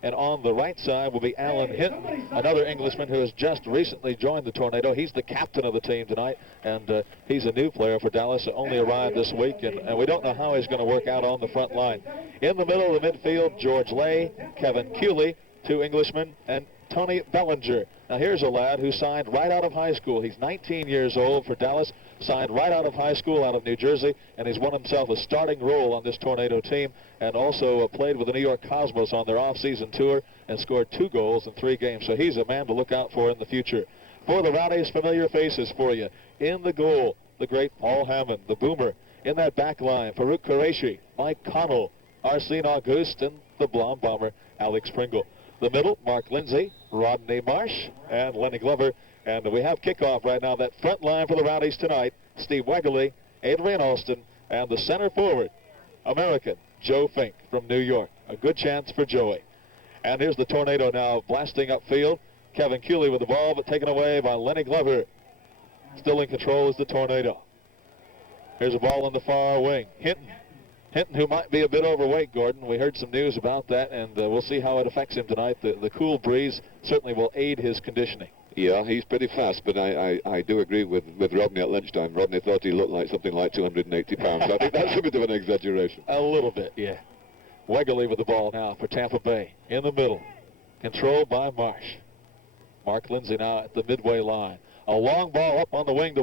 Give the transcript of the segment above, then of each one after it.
And on the right side will be Alan Hinton, another Englishman who has just recently joined the Tornado. He's the captain of the team tonight, and he's a new player for Dallas, only arrived this week, and we don't know how he's going to work out on the front line. In the middle of the midfield, George Lay, Kevin Cooley, two Englishmen, and Tony Bellinger. Now here's a lad who signed right out of high school. He's 19 years old for Dallas, signed right out of high school out of New Jersey, and he's won himself a starting role on this Tornado team, and also played with the New York Cosmos on their off-season tour and scored 2 goals in 3 games. So he's a man to look out for in the future. For the Rowdies, familiar faces for you. In the goal, the great Paul Hammond, the boomer. In that back line, Farouk Qureshi, Mike Connell, Arsene Auguste, and the blonde bomber, Alex Pringle. The middle, Mark Lindsay, Rodney Marsh, and Lenny Glover. And we have kickoff right now. That front line for the Rowdies tonight, Steve Wegerle, Adrian Alston, and the center forward, American Joe Fink from New York. A good chance for Joey. And here's the Tornado now blasting upfield. Kevin Cooley with the ball, but taken away by Lenny Glover. Still in control is the Tornado. Here's a ball on the far wing. Hinton, who might be a bit overweight, Gordon. We heard some news about that, and we'll see how it affects him tonight. The cool breeze certainly will aid his conditioning. Yeah, he's pretty fast, but I do agree with Rodney at lunchtime. Rodney thought he looked like something like 280 pounds. I think that's a bit of an exaggeration. A little bit, yeah. Wegerle with the ball now for Tampa Bay. In the middle, controlled by Marsh. Mark Lindsay now at the midway line. A long ball up on the wing to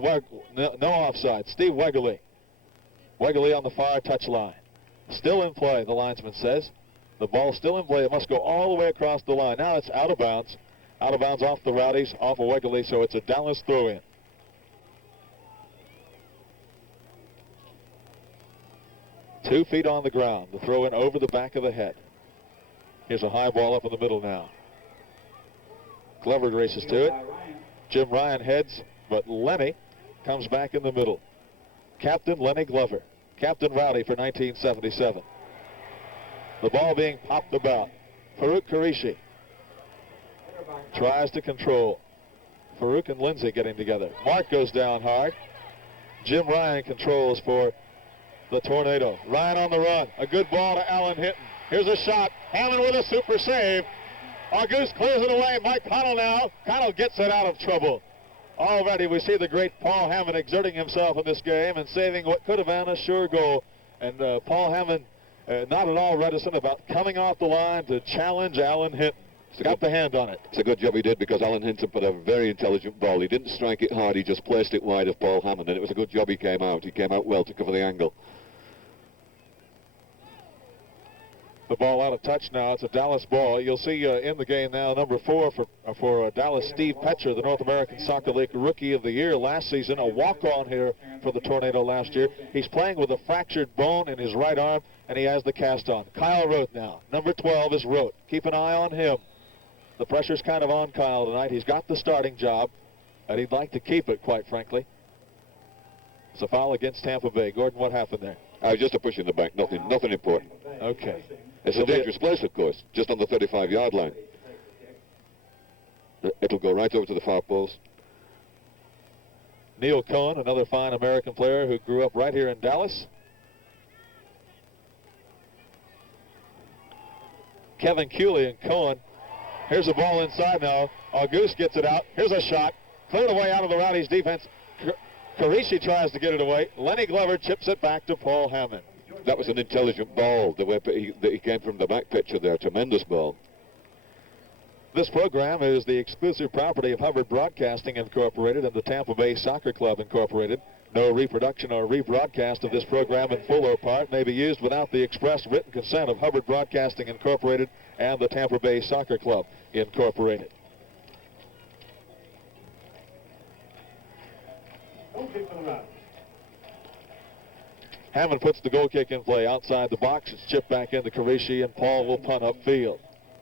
no offside. Steve Wegerle. Wegerle on the far touch line. Still in play, the linesman says. The ball still in play. It must go all the way across the line. Now it's out of bounds. Out of bounds off the Rowdies, off of Wegerle, so it's a Dallas throw-in. Two feet on the ground. The throw-in over the back of the head. Here's a high ball up in the middle now. Glover races to it. Jim Ryan heads, but Lenny comes back in the middle. Captain Lenny Glover, Captain Rowdy for 1977. The ball being popped about. Farouk Qureshi tries to control. Farouk and Lindsay getting together. Mark goes down hard. Jim Ryan controls for the Tornado. Ryan on the run. A good ball to Alan Hinton. Here's a shot. Hammond with a super save. Auguste clears it away. Mike Connell now. Connell gets it out of trouble. Already we see the great Paul Hammond exerting himself in this game and saving what could have been a sure goal. And Paul Hammond not at all reticent about coming off the line to challenge Alan Hinton. Got the hand on it. It's a good job he did, because Alan Hinton put a very intelligent ball. He didn't strike it hard. He just placed it wide of Paul Hammond, and it was a good job he came out. He came out well to cover the angle. The ball out of touch now. It's a Dallas ball. You'll see in the game now, number 4 for Dallas, Steve Petcher, the North American Soccer League Rookie of the Year last season, a walk-on here for the Tornado last year. He's playing with a fractured bone in his right arm, and he has the cast on. Kyle Rote now. Number 12 is Rote. Keep an eye on him. The pressure's kind of on Kyle tonight. He's got the starting job, and he'd like to keep it, quite frankly. It's a foul against Tampa Bay. Gordon, what happened there? Just a push in the back. Nothing important. Okay. It's a dangerous place, of course, just on the 35-yard line. It'll go right over to the far post. Neil Cohen, another fine American player who grew up right here in Dallas. Kevin Cooley and Cohen. Here's a ball inside now. Auguste gets it out. Here's a shot. Cleared away out of the Rowdies' defense. Qureshi tries to get it away. Lenny Glover chips it back to Paul Hammond. That was an intelligent ball, the way he came from the back picture there. Tremendous ball. This program is the exclusive property of Hubbard Broadcasting Incorporated and the Tampa Bay Soccer Club Incorporated. No reproduction or rebroadcast of this program in full or part may be used without the express written consent of Hubbard Broadcasting Incorporated and the Tampa Bay Soccer Club Incorporated. Hammond puts the goal kick in play outside the box. It's chipped back into Qureshi, and Paul will punt upfield.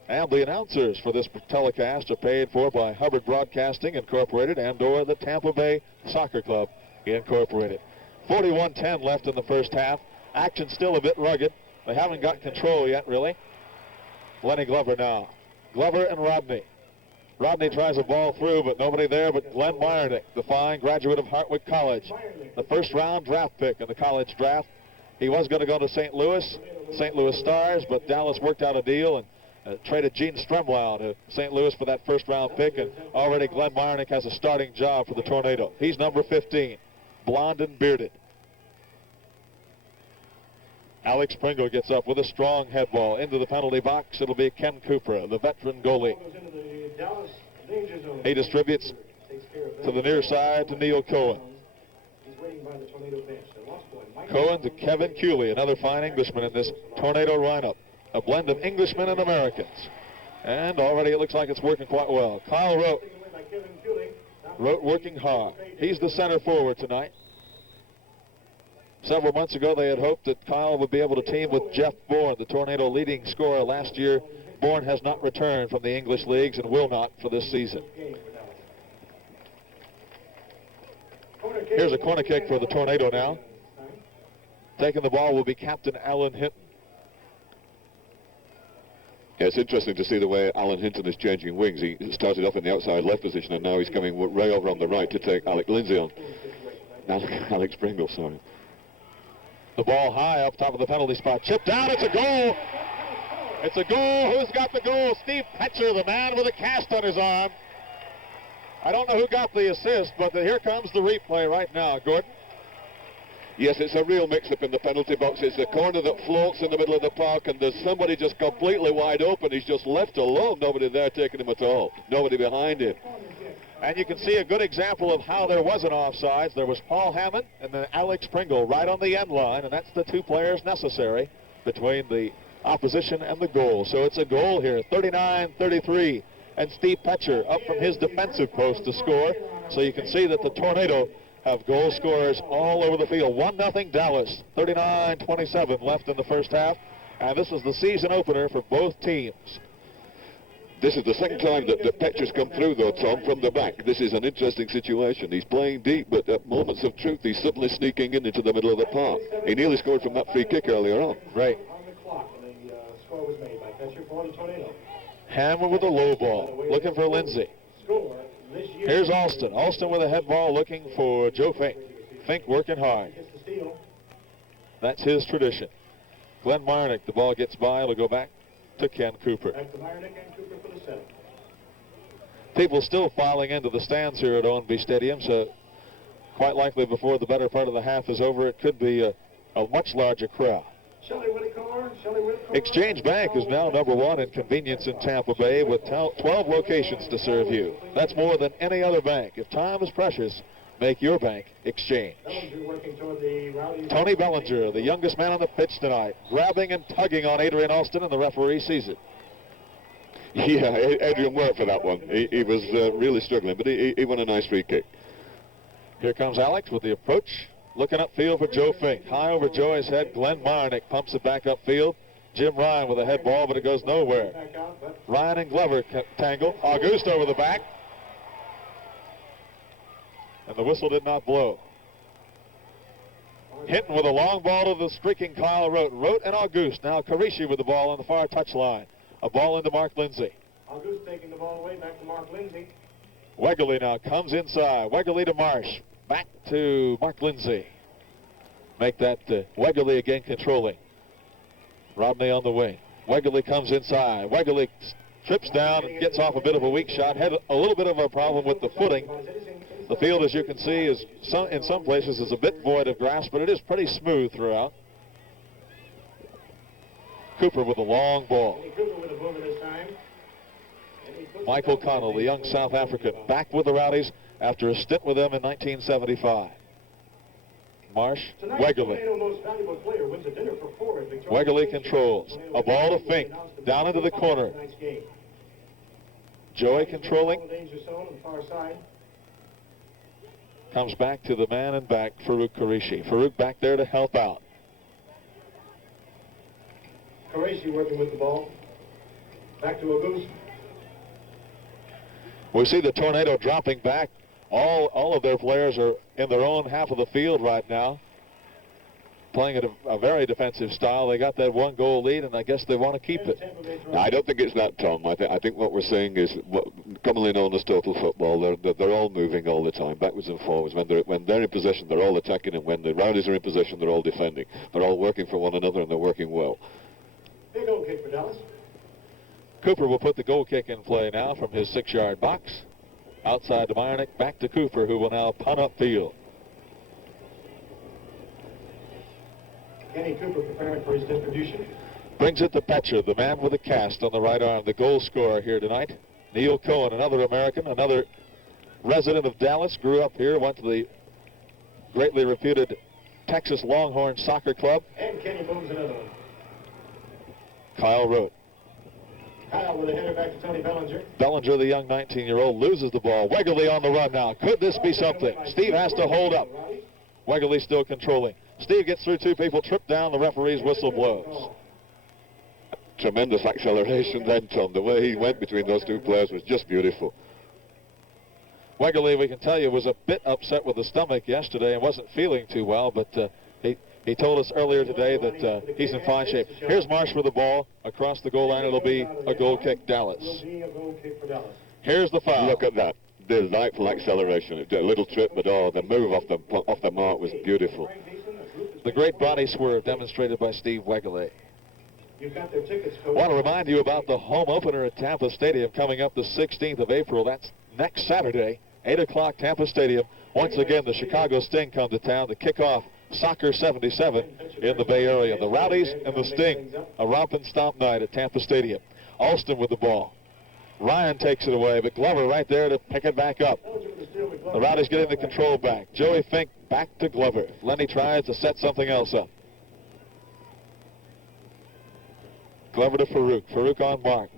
And the announcers for this telecast are paid for by Hubbard Broadcasting Incorporated and/or the Tampa Bay Soccer Club Incorporated. 41-10 left in the first half. Action still a bit rugged. They haven't got control yet, really. Lenny Glover now. Glover and Rodney. Rodney tries a ball through, but nobody there but Glenn Meyernick, the fine graduate of Hartwick College. The first-round draft pick in the college draft. He was going to go to St. Louis Stars, but Dallas worked out a deal, and traded Gene Stremlau to St. Louis for that first-round pick, and already Glenn Meyernick has a starting job for the Tornado. He's number 15, blonde and bearded. Alex Pringle gets up with a strong head ball into the penalty box. It'll be Ken Cooper, the veteran goalie. He distributes to the near side to Neil Cohen. Cohen to Kevin Cooley, another fine Englishman in this Tornado lineup. A blend of Englishmen and Americans. And already it looks like it's working quite well. Kyle Rote. Rote working hard. He's the center forward tonight. Several months ago, they had hoped that Kyle would be able to team with Jeff Bourne, the Tornado leading scorer last year. Bourne has not returned from the English leagues and will not for this season. Here's a corner kick for the Tornado now. Taking the ball will be Captain Alan Hinton. Yeah, it's interesting to see the way Alan Hinton is changing wings. He started off in the outside left position, and now he's coming right over on the right to take Alec Lindsay on. Alex Pringle, sorry. The ball high up top of the penalty spot. Chipped down. It's a goal. It's a goal. Who's got the goal? Steve Petcher, the man with a cast on his arm. I don't know who got the assist, but here comes the replay right now. Gordon? Yes, it's a real mix-up in the penalty box. It's a corner that floats in the middle of the park, and there's somebody just completely wide open. He's just left alone. Nobody there taking him at all. Nobody behind him. And you can see a good example of how there was an offsides. There was Paul Hammond and then Alex Pringle right on the end line, and that's the two players necessary between the opposition and the goal. So it's a goal here, 39-33, and Steve Petcher up from his defensive post to score. So you can see that the Tornado have goal scorers all over the field. 1-0 Dallas, 39-27 left in the first half, and this is the season opener for both teams. This is the second time that Petcher's come through, though, Tom, from the back. This is an interesting situation. He's playing deep, but at moments of truth, he's suddenly sneaking into the middle of the park. He nearly scored from that free kick earlier on. Right. Hammer with a low ball, looking for Lindsay. Here's Alston. Alston with a head ball, looking for Joe Fink. Fink working hard. That's his tradition. Glenn Meyernick, the ball gets by. It'll go back to Ken Cooper. People still filing into the stands here at O&B Stadium, so quite likely before the better part of the half is over, it could be a much larger crowd. Exchange Bank is now #1 in convenience in Tampa Bay with 12 locations to serve you. That's more than any other bank. If time is precious, make your bank Exchange. Tony Bellinger, the youngest man on the pitch tonight, grabbing and tugging on Adrian Alston, and the referee sees it. Yeah, Adrian worked for that one. He was really struggling, but he won a nice free kick. Here comes Alex with the approach. Looking upfield for Joe Fink. High over Joey's head. Glenn Meyernick pumps it back upfield. Jim Ryan with a head ball, but it goes nowhere. Ryan and Glover tangle. Auguste over the back. And the whistle did not blow. Hinton with a long ball to the streaking Kyle Rote. Rote and Auguste. Now Karishi with the ball on the far touchline. A ball into Mark Lindsay. Auguste taking the ball away, back to Mark Lindsay. Wegerle now comes inside. Wegerle to Marsh. Back to Mark Lindsay. Make that Wegerle again controlling. Rodney on the wing. Wegerle comes inside. Wegerle trips down and gets off a bit of a weak shot. Had a little bit of a problem with the footing. The field, as you can see, is in some places is a bit void of grass, but it is pretty smooth throughout. Cooper with a long ball. Michael Connell, the young South African, back with the Rowdies after a stint with them in 1975. Marsh, Wegerle. Wegerle controls. A ball to Fink. Down into the corner. Joey controlling. Comes back to the man and back, Farouk Karishi. Farouk back there to help out. Karishi working with the ball. Back to Auguste. We see the Tornado dropping back. All of their players are in their own half of the field right now, playing at a very defensive style. They got that 1-goal lead, and I guess they want to keep it. I don't think it's that, Tom. I think what we're seeing is what commonly known as total football. They're all moving all the time, backwards and forwards. When they're in possession, they're all attacking, and when the Rowdies are in possession, they're all defending. They're all working for one another, and they're working well. Big goal kick for Dallas. Cooper will put the goal kick in play now from his 6-yard box. Outside to Meyernick, back to Cooper, who will now punt upfield. Kenny Cooper preparing for his distribution. Brings it to Petcher, the man with a cast on the right arm, the goal scorer here tonight. Neil Cohen, another American, another resident of Dallas, grew up here, went to the greatly reputed Texas Longhorn Soccer Club. And Kenny moves another one. Kyle Rote. Kyle with a header back to Tony Bellinger. Bellinger, the young 19-year-old, loses the ball. Wegerle on the run now. Could this be something? Steve has to hold up. Wegerle still controlling. Steve gets through 2 people, tripped down, the referee's whistle blows. Tremendous acceleration then, Tom. The way he went between those 2 players was just beautiful. Wegerle, we can tell you, was a bit upset with the stomach yesterday and wasn't feeling too well, but he told us earlier today that he's in fine shape. Here's Marsh with the ball across the goal line. It'll be a goal kick, Dallas. Here's the foul. Look at that. Delightful acceleration. It did a little trip, but the move off the mark was beautiful. The great body swerve demonstrated by Steve Wegerle. I want to remind you about the home opener at Tampa Stadium coming up the 16th of April. That's next Saturday, 8 o'clock, Tampa Stadium. Once again, the Chicago Sting come to town to kick off Soccer 77 in the Bay Area. The Rowdies and the Sting, a romp and stomp night at Tampa Stadium. Alston with the ball. Ryan takes it away, but Glover right there to pick it back up. The Rowdies getting the control back. Joey Fink back to Glover. Lenny tries to set something else up. Glover to Farouk. Farouk on mark.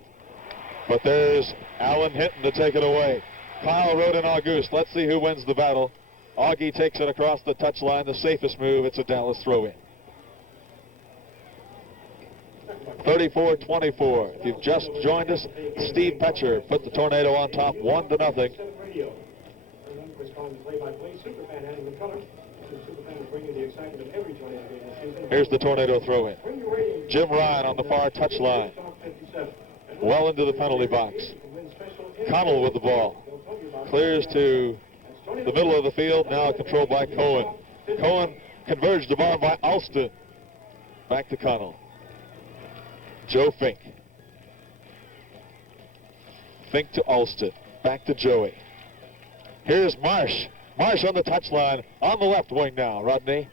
But there's Alan Hinton to take it away. Kyle Rote and Auguste. Let's see who wins the battle. Augie takes it across the touchline. The safest move. It's a Dallas throw-in. 34-24. If you've just joined us, Steve Petcher put the Tornado on top 1-0. Here's the Tornado throw-in. Jim Ryan on the far touchline. Well into the penalty box. Connell with the ball. Clears to the middle of the field, now controlled by Cohen. Cohen converged the ball by Alston. Back to Connell. Joe Fink. Fink to Alston. Back to Joey. Here's Marsh. Marsh on the touchline. On the left wing now, Rodney.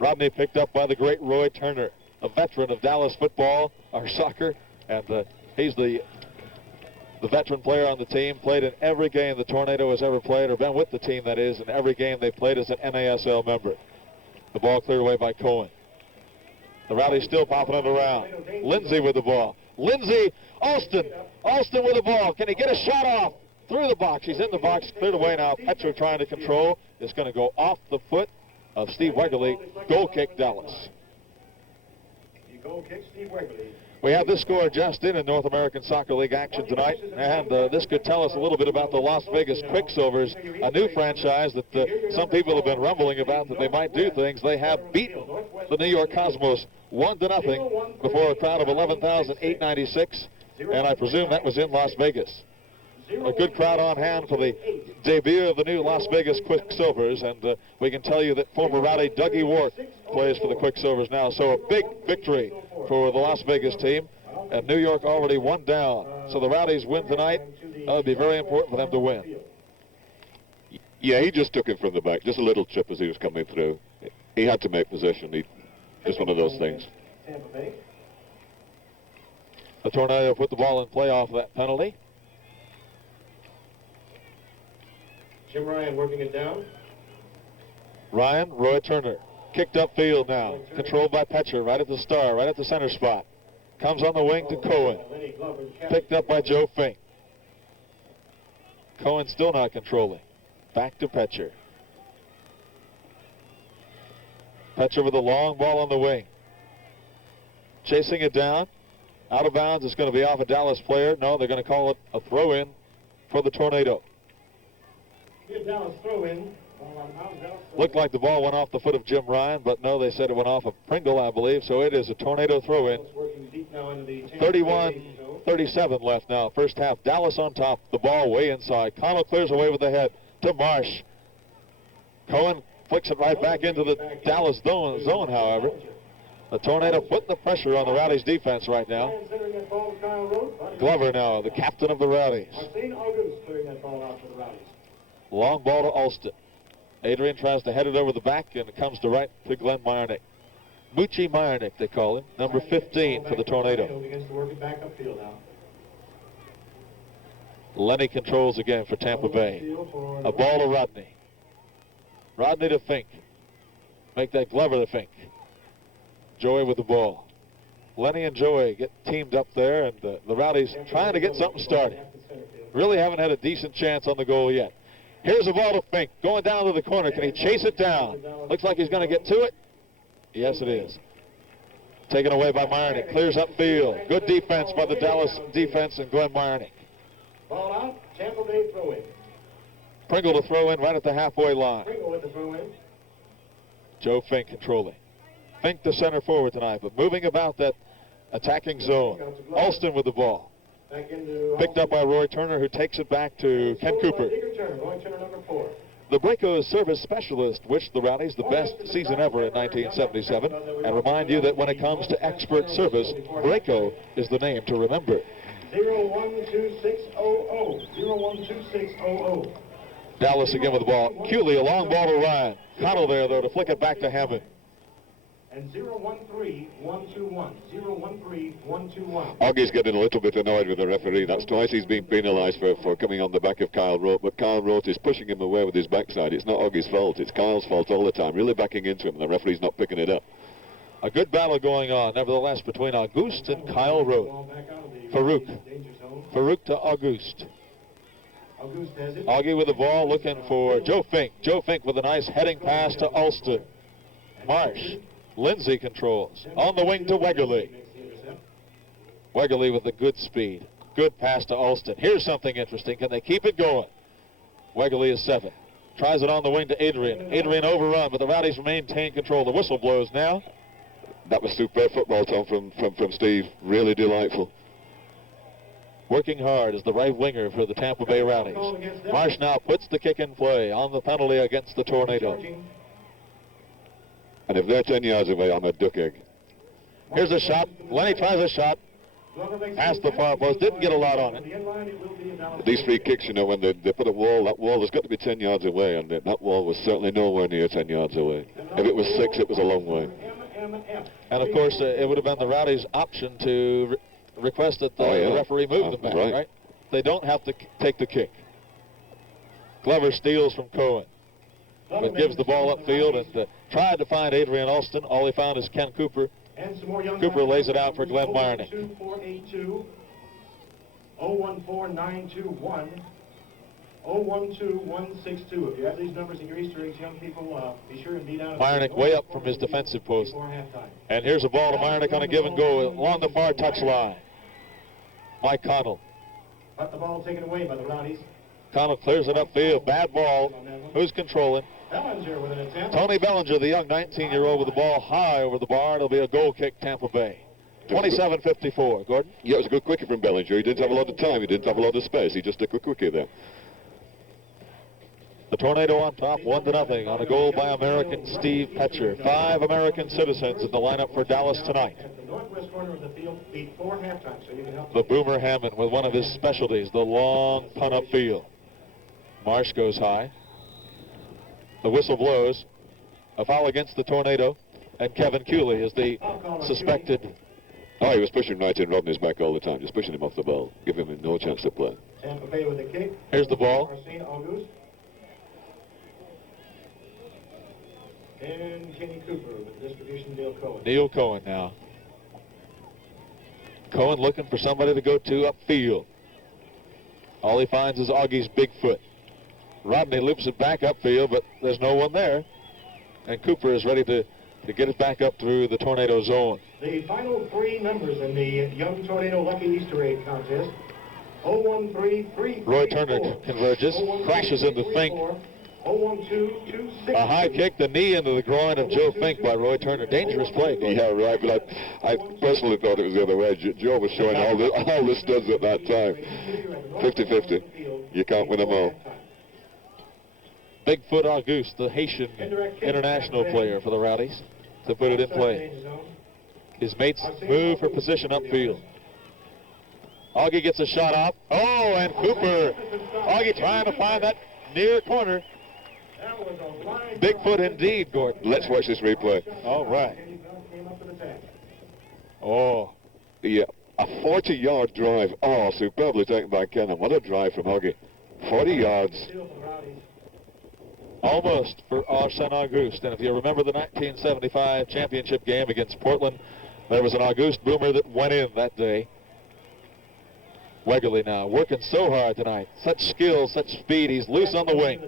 Rodney picked up by the great Roy Turner, a veteran of Dallas football, or soccer, and he's the veteran player on the team, played in every game the Tornado has ever played, or been with the team, that is, in every game they played as an NASL member. The ball cleared away by Cohen. The Rowdies still popping it around. Lindsay with the ball. Lindsay, Alston. Alston with the ball. Can he get a shot off? Through the box. He's in the box, cleared away now. Petcher trying to control. It's going to go off the foot of Steve Wegerle. Goal kick, Dallas. Goal kick, Steve Wegerle. We have this score just in North American Soccer League action tonight, and this could tell us a little bit about the Las Vegas Quicksilvers, a new franchise that some people have been rumbling about that they might do things. They have beaten the New York Cosmos 1-0 before a crowd of 11,896, and I presume that was in Las Vegas. A good crowd on hand for the debut of the new Las Vegas Quicksilvers, and we can tell you that former Rowdy Dougie Ward plays for the Quicksilvers now. So a big victory for the Las Vegas team, and New York already one down. So the Rowdies win tonight. That would be very important for them to win. Yeah, he just took him from the back, just a little chip as he was coming through. He had to make possession. Just one of those things. The Tornado put the ball in play off of that penalty. Jim Ryan working it down. Ryan, Roy Turner. Kicked upfield now. Controlled by Petcher, right at the star, right at the center spot. Comes on the wing to Cohen. Picked up by Joe Fink. Cohen still not controlling. Back to Petcher. Petcher with a long ball on the wing. Chasing it down. Out of bounds. It's going to be off a Dallas player. No, they're going to call it a throw-in for the Tornado. Dallas throw-in. Looked like the ball went off the foot of Jim Ryan, but no, they said it went off of Pringle, I believe, so it is a Tornado throw-in. 31-37 left now, first half. Dallas on top, the ball way inside. Connell clears away with the head to Marsh. Cohen flicks it right back into the Dallas zone, however. The Tornado putting the pressure on the Rowdies defense right now. Considering that ball, Kyle Rote. Glover now, the captain of the Rowdies. Marcin August clearing that ball out for the Rowdies. Long ball to Alston. Adrian tries to head it over the back, and it comes to right to Glenn Meyernick. Moochie Meyernick, they call him, number 15 for the Tornado. Begins to work it back upfield now. Lenny controls again for Tampa Bay. A ball to Rodney. Rodney to Fink. Make that Glover to Fink. Joey with the ball. Lenny and Joey get teamed up there, and the Rowdies trying to get something started. Really haven't had a decent chance on the goal yet. Here's a ball to Fink, going down to the corner. Can he chase it down? Looks like he's going to get to it. Yes, it is. Taken away by Meyernick. Clears up field. Good defense by the Dallas defense and Glenn Meyernick. Ball out, Tampa Bay throw in. Pringle to throw in right at the halfway line. Pringle with the throw in. Joe Fink controlling. Fink the center forward tonight, but moving about that attacking zone. Alston with the ball. Back into Picked up by Roy Turner, who takes it back to Ken Cooper. Roy Turner, number 4. The Braco service specialist wished the Rowdies the best season ever in 1977, and remind you that when it comes to expert service, Braco is the name to remember. 012600. 012600. Dallas again with the ball. Cooley, a long ball to Ryan. Connell there, though, to flick it back to Hammond. And 013121. 013121. Augie's getting a little bit annoyed with the referee. That's twice he's been penalised for coming on the back of Kyle Rote, but Kyle Rote is pushing him away with his backside. It's not Augie's fault, it's Kyle's fault all the time, really backing into him, and the referee's not picking it up. A good battle going on, nevertheless, between Auguste and Kyle Rote. Farouk. Farouk to Auguste. Augie with the ball, looking for Joe Fink. Joe Fink with a nice heading pass to Alston. Marsh. Lindsay controls. On the wing to Wegerle. Wegerle with the good speed. Good pass to Alston. Here's something interesting. Can they keep it going? Wegerle is 7. Tries it on the wing to Adrian. Adrian overrun, but the Rowdies maintain control. The whistle blows now. That was superb football, Tom, from Steve. Really delightful. Working hard is the right winger for the Tampa Bay Rowdies. Marsh now puts the kick in play on the penalty against the Tornado. And if they're 10 yards away, I'm a duck egg. Here's a shot. Lenny tries a shot. Past the far post. Didn't get a lot on it. These free kicks, you know, when they put a wall, that wall has got to be 10 yards away, and that wall was certainly nowhere near 10 yards away. If it was 6, it was a long way. And, of course, it would have been the Rowdies' option to request that the referee move them back, right? They don't have to take the kick. Glover steals from Cohen, but gives the ball upfield and tried to find Adrian Alston. All he found is Ken Cooper. Cooper lays it out for Glenn Meyernick. 02482, 014921, 012162. If you have these numbers in your Easter eggs, young people, be sure and be down. Meyernick way up from his defensive post. And here's a ball to Meyernick on a give and go along the far touchline. Mike Connell. Got the ball taken away by the Rowdies. Connell clears it upfield. Bad ball. Who's controlling? Bellinger with an attempt. Tony Bellinger, the young 19-year-old with the ball high over the bar. It'll be a goal kick, Tampa Bay. 27-54. Gordon? Yeah, it was a good quickie from Bellinger. He didn't have a lot of time. He didn't have a lot of space. He just took a quickie there. The Tornado on top, 1-0 on a goal by American Steve Petcher. 5 American citizens in the lineup for Dallas tonight. The northwest corner of the field before halftime, so you can help. The Boomer Hammond with one of his specialties, the long punt upfield. Marsh goes high. The whistle blows. A foul against the Tornado, and Kevin Cooley is the suspected. Oh, he was pushing right in Rodney's back all the time, just pushing him off the ball, giving him no chance to play. Tampa Bay with the kick. Here's the ball. Marcin August. And Kenny Cooper with the distribution, Neil Cohen. Neil Cohen now. Cohen looking for somebody to go to upfield. All he finds is Augie's big foot. Rodney loops it back upfield, but there's no one there. And Cooper is ready to get it back up through the Tornado zone. The final 3 numbers in the Young Tornado Lucky Easter egg contest. 0133. Roy Turner converges, crashes into Fink. 01226. A high kick, the knee into the groin of Joe Fink by Roy Turner. Dangerous play. Yeah, right, but I personally thought it was the other way. Joe was showing all the studs at that time. 50-50. You can't win them all. Bigfoot Auguste, the Haitian international player for the Rowdies, to put it in play. His mates move for position upfield. Augie gets a shot off. Oh, and Cooper. Augie trying to find that near corner. Bigfoot indeed, Gordon. Let's watch this replay. All right. Oh. Yeah, a 40-yard drive. Oh, superbly taken by Cannon. What a drive from Augie. 40 yards. Almost for Saint Auguste. And if you remember the 1975 championship game against Portland, there was an Auguste boomer that went in that day. Wegerle now working so hard tonight. Such skill, such speed. He's loose on the wing.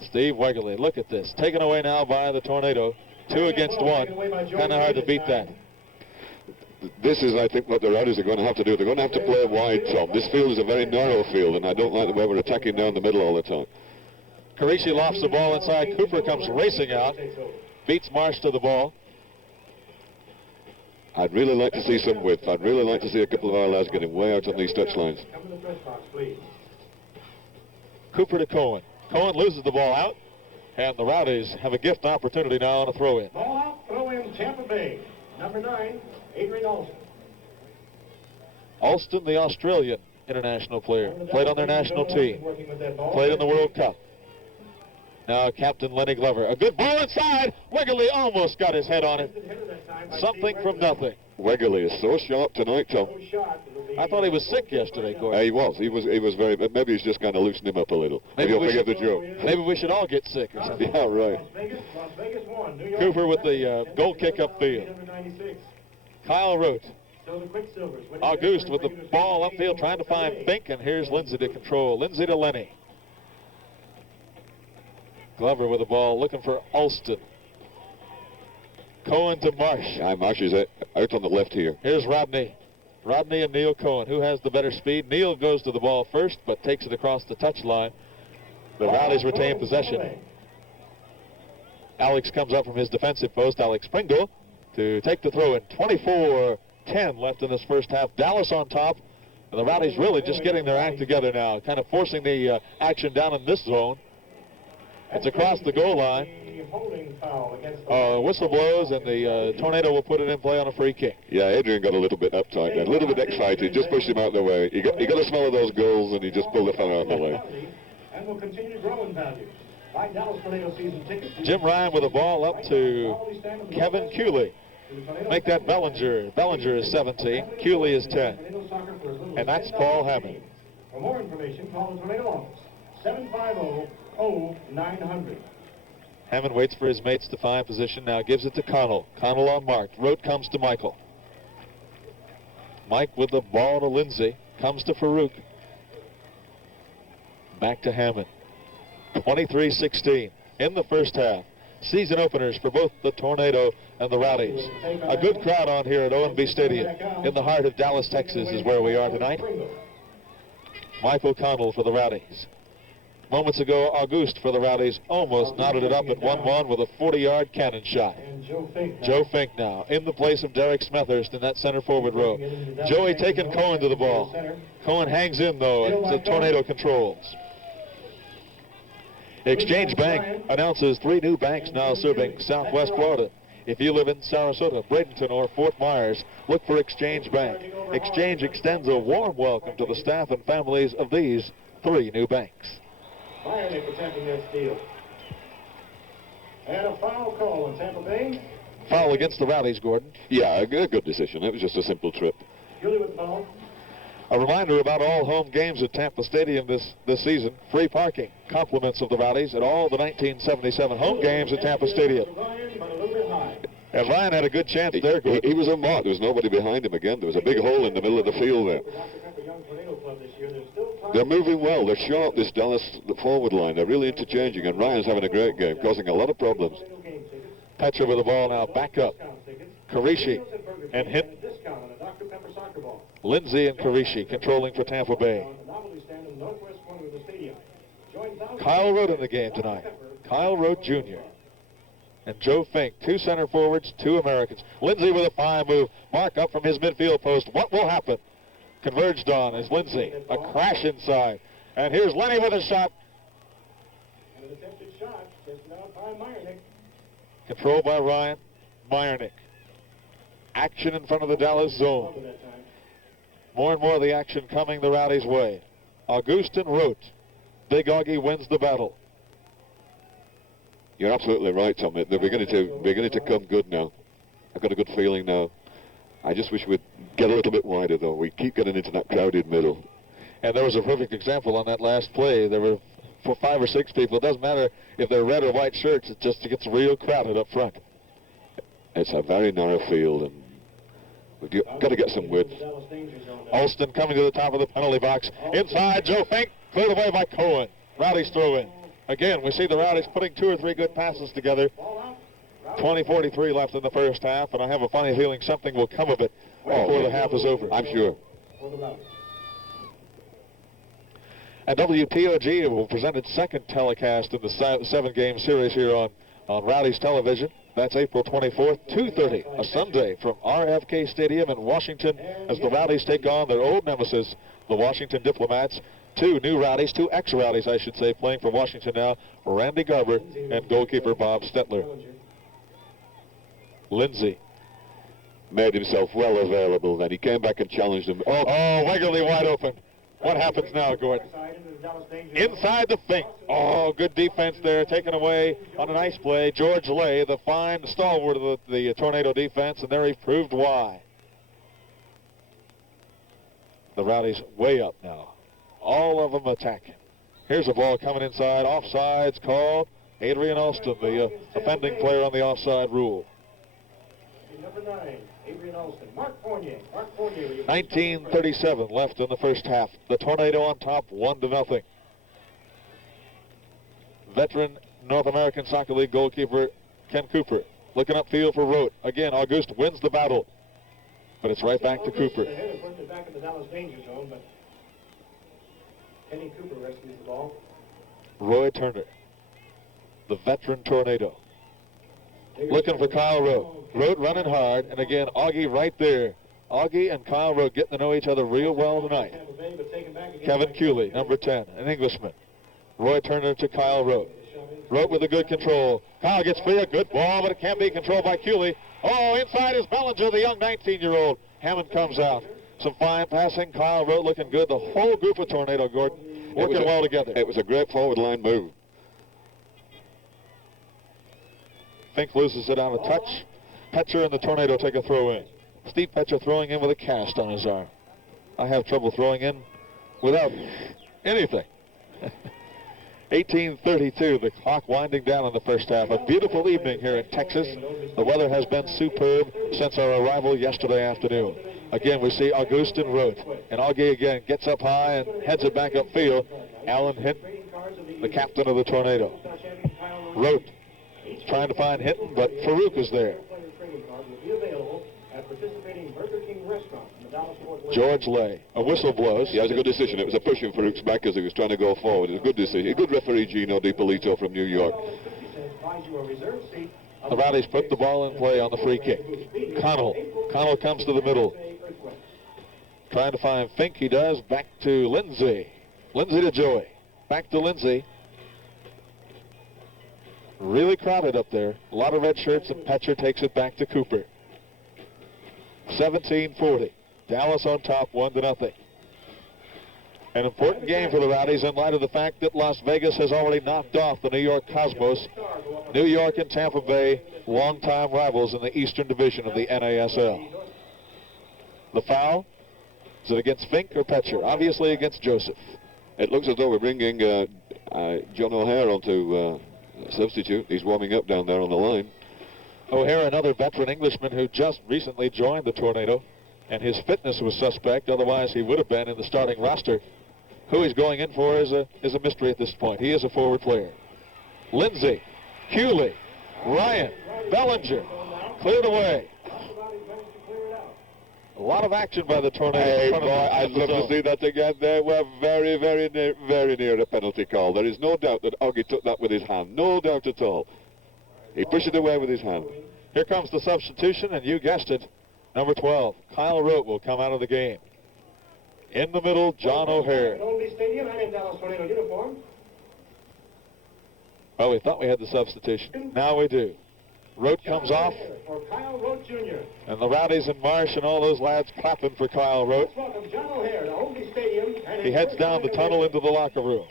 Steve Wegerle, look at this. Taken away now by the Tornado. 2 against 1. Kind of hard to beat that. This is, I think, what the Rowdies are going to have to do. They're going to have to play wide, Tom. This field is a very narrow field, and I don't like the way we're attacking down the middle all the time. Karishi lofts the ball inside. Cooper comes racing out. Beats Marsh to the ball. I'd really like to see some width. I'd really like to see a couple of our lads getting way out on these touchlines. Cooper to Cohen. Cohen loses the ball out, and the Rowdies have a gift opportunity now on a throw-in. Ball out, throw-in, Tampa Bay. Number 9, Adrian Alston. Alston, the Australian international player, played on their national team, played in the World Cup. Now Captain Lenny Glover. A good ball inside. Wegerle almost got his head on it. Something from nothing. Wegerle is so sharp tonight, Tom. I thought he was sick yesterday, Gordon. He was. He was very, but maybe he's just kind of loosened him up a little. Maybe he'll forget the joke. Maybe we should all get sick or something. Yeah, right. Cooper with the goal kick upfield. Kyle Rote. Auguste with the ball upfield trying to find Fink, and here's Lindsay to control. Lindsay to Lenny. Glover with the ball looking for Alston. Cohen to Marsh. Marsh is out on the left here. Here's Rodney. Rodney and Neil Cohen. Who has the better speed? Neil goes to the ball first, but takes it across the touchline. The Rowdies retain possession. Alex comes up from his defensive post, Alex Pringle, to take the throw in. 24-10 left in this first half. Dallas on top, and the Rowdies really just getting their act together now, kind of forcing the action down in this zone. It's across the goal line. Whistle blows, and the Tornado will put it in play on a free kick. Yeah, Adrian got a little bit uptight there, a little bit excited, just pushed him out of the way. He got a smell of those goals, and he just pulled the fella out of the way. And will continue to grow in value. Buy Dallas Tornado season tickets. Jim Ryan with the ball up to Kevin Cooley. Make that Bellinger. Bellinger is 17. Cooley is 10. And that's Paul Hammond. For more information, call the Tornado office. 750-0900. Hammond waits for his mates to find position. Now gives it to Connell. Connell on mark. Rote comes to Michael. Mike with the ball to Lindsay. Comes to Farouk. Back to Hammond. 23-16 in the first half. Season openers for both the Tornado and the Rowdies. A good crowd on here at O&B Stadium. In the heart of Dallas, Texas is where we are tonight. Mike O'Connell for the Rowdies. Moments ago, Auguste for the Rowdies almost knotted it up at 1-1 with a 40-yard cannon shot. Joe Fink now in the place of Derek Smethurst in that center forward row. Joey taking Cohen to the ball. Cohen hangs in, though, and the Tornado controls. Exchange Bank announces 3 new banks now serving Southwest Florida. If you live in Sarasota, Bradenton, or Fort Myers, look for Exchange Bank. Exchange extends a warm welcome to the staff and families of these 3 new banks. Bayernick attempting that steal. And a foul call on Tampa Bay. Foul against the Rowdies, Gordon. Yeah, a good decision. It was just a simple trip. Julie with the ball. A reminder about all home games at Tampa Stadium this season. Free parking. Compliments of the Rowdies at all the 1977 home games at Tampa Stadium. And Ryan had a good chance there. He was unmarked. There was nobody behind him again. There was a big hole in the middle of the field there. They're moving well. They're sharp, this Dallas forward line. They're really interchanging, and Ryan's having a great game, causing a lot of problems. Petcher with the ball now, back up. Karishi and hit. Lindsay and Karishi controlling for Tampa Bay. Kyle Rote in the game tonight. Kyle Rote Jr. and Joe Fink, 2 center forwards, 2 Americans. Lindsay with a fine move. Mark up from his midfield post. What will happen? Converged on is Lindsay. A crash inside. And here's Lenny with a shot. And an attempted shot, just out by Meyernick. Controlled by Ryan. Meyernick. action in front of the Dallas zone. More and more of the action coming the Rowdies' way. Augustin Rote. Big Augie wins the battle. You're absolutely right, Tom. They're beginning to come good now. I've got a good feeling now. I just wish we'd get a little bit wider, though. We keep getting into that crowded middle. And there was a perfect example on that last play. There were 5 or 6 people. It doesn't matter if they're red or white shirts. It just gets real crowded up front. It's a very narrow field, and we've got to get some width. Alston coming to the top of the penalty box. Inside, Joe Fink, cleared away by Cohen. Rowdies throw in. Again, we see the Rowdies putting 2 or 3 good passes together. 20:43 left in the first half, and I have a funny feeling something will come of it before the half is over. I'm sure. And WTOG will present its second telecast in the 7-game series here on Rowdies Television. That's April 24th, 2:30, a Sunday from RFK Stadium in Washington as the Rowdies take on their old nemesis, the Washington Diplomats. 2 new Rowdies, 2 ex-Rowdies, I should say, playing for Washington now, Randy Garber and goalkeeper Bob Stetler. Lindsay Made himself well available then. He came back and challenged him. Oh, Wegerle wide open. What happens now, Gordon? Inside the Fink. Oh, good defense there, taken away on a nice play. George Lay, the fine stalwart of the Tornado defense, and there he proved why. The Rowdies way up now. All of them attacking. Here's a ball coming inside. Offsides called. Adrian Alston, the offending player on the offside rule. Number 9, Adrian Alston. Mark Fournier. 19:37 left in the first half. The Tornado on top, 1-0. Veteran North American Soccer League goalkeeper Ken Cooper looking upfield for Rote. Again, August wins the battle, but it's right back to Cooper. Back in the Dallas danger zone, but Kenny Cooper rescues the ball. Roy Turner, the veteran Tornado, looking for Kyle Rote. Rote running hard, and again, Augie right there. Augie and Kyle Rote getting to know each other real well tonight. Kevin Cooley, number 10, an Englishman. Roy Turner to Kyle Rote. Rote with a good control. Kyle gets free, a good ball, but it can't be controlled by Cooley. Oh, inside is Bellinger, the young 19-year-old. Hammond comes out. Some fine passing. Kyle Rote looking good. The whole group of Tornado, Gordon, working well together. It was a great forward line move. Fink loses it on a touch. Petcher and the Tornado take a throw in. Steve Petcher throwing in with a cast on his arm. I have trouble throwing in without anything. 18:32, the clock winding down in the first half. A beautiful evening here in Texas. The weather has been superb since our arrival yesterday afternoon. Again, we see Augustin Rote. And Augie again gets up high and heads it back upfield. Alan Hinton, the captain of the Tornado. Rote trying to find Hinton, but Farouk is there. George Lay. A whistle blows. Yeah, it was a good decision. It was a push in Farouk's back as he was trying to go forward. It was a good decision. A good referee, Gino DiPolito from New York. The Rowdies put the ball in play on the free kick. Connell comes to the middle. Trying to find Fink. He does. Back to Lindsay. Lindsay to Joey. Back to Lindsay. Really crowded up there. A lot of red shirts, and Petcher takes it back to Cooper. 17:40. Dallas on top, 1-0. An important game for the Rowdies in light of the fact that Las Vegas has already knocked off the New York Cosmos. New York and Tampa Bay, longtime rivals in the Eastern Division of the NASL. The foul, is it against Fink or Petcher? Obviously against Joseph. It looks as though we're bringing John O'Hare onto substitute. He's warming up down there on the line. O'Hare, another veteran Englishman who just recently joined the Tornado, and his fitness was suspect. Otherwise, he would have been in the starting roster. Who he's going in for is a mystery at this point. He is a forward player. Lindsay, Cooley, Ryan, Bellinger, cleared away. A lot of action by the Tornado. Hey, boy, I'd love to see that again. They were very, very near a penalty call. There is no doubt that Augie took that with his hand. No doubt at all. He pushed it away with his hand. Here comes the substitution, and you guessed it. Number 12, Kyle Rote will come out of the game. In the middle, John O'Hare. Oh, we thought we had the substitution. Now we do. Rote comes off, For Kyle Rote Jr. and the Rowdies and Marsh and all those lads clapping for Kyle Rote. Let's welcome John O'Hare to Oldie Stadium. And He heads down the tunnel into the locker room.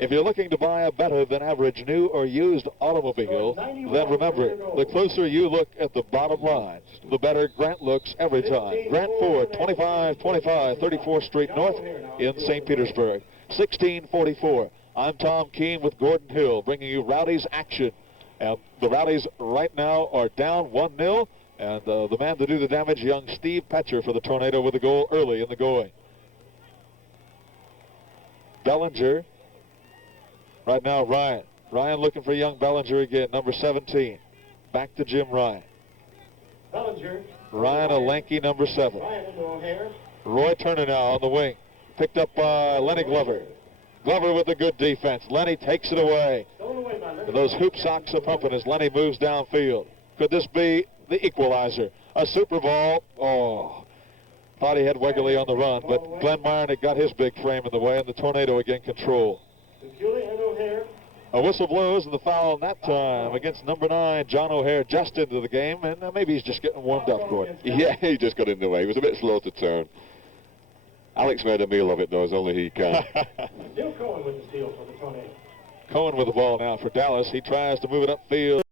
If you're looking to buy a better than average new or used automobile, then remember, the closer you look at the bottom line, the better Grant looks every time. Grant Ford, 2525 34th Street North in St. Petersburg, 1644. I'm Tom Keene with Gordon Hill, bringing you Rowdies action. And the Rowdies right now are down 1-0, and the man to do the damage, young Steve Petcher for the Tornado with a goal early in the going. Bellinger. Right now, Ryan. Ryan looking for young Bellinger again, number 17. Back to Jim Ryan. Bellinger. Ryan, a lanky number 7. Ryan into O'Hare. Roy Turner now on the wing. Picked up by Lenny Glover. Glover with a good defense. Lenny takes it away. Stolen away by Lenny. Those hoop socks are pumping as Lenny moves downfield. Could this be the equalizer? A super ball. Oh. Thought he had Wegerle on the run, but Glenn Myron had got his big frame in the way, and the Tornado again control. And O'Hare. A whistle blows, and the foul that time against number 9, John O'Hare, just into the game, and maybe he's just getting warmed up, Gordon. Yeah, he just got in the way. He was a bit slow to turn. Alex made a meal of it, though, as only he can. Still Cohen with the steal for the Tornado. Cohen with the ball now for Dallas. He tries to move it upfield.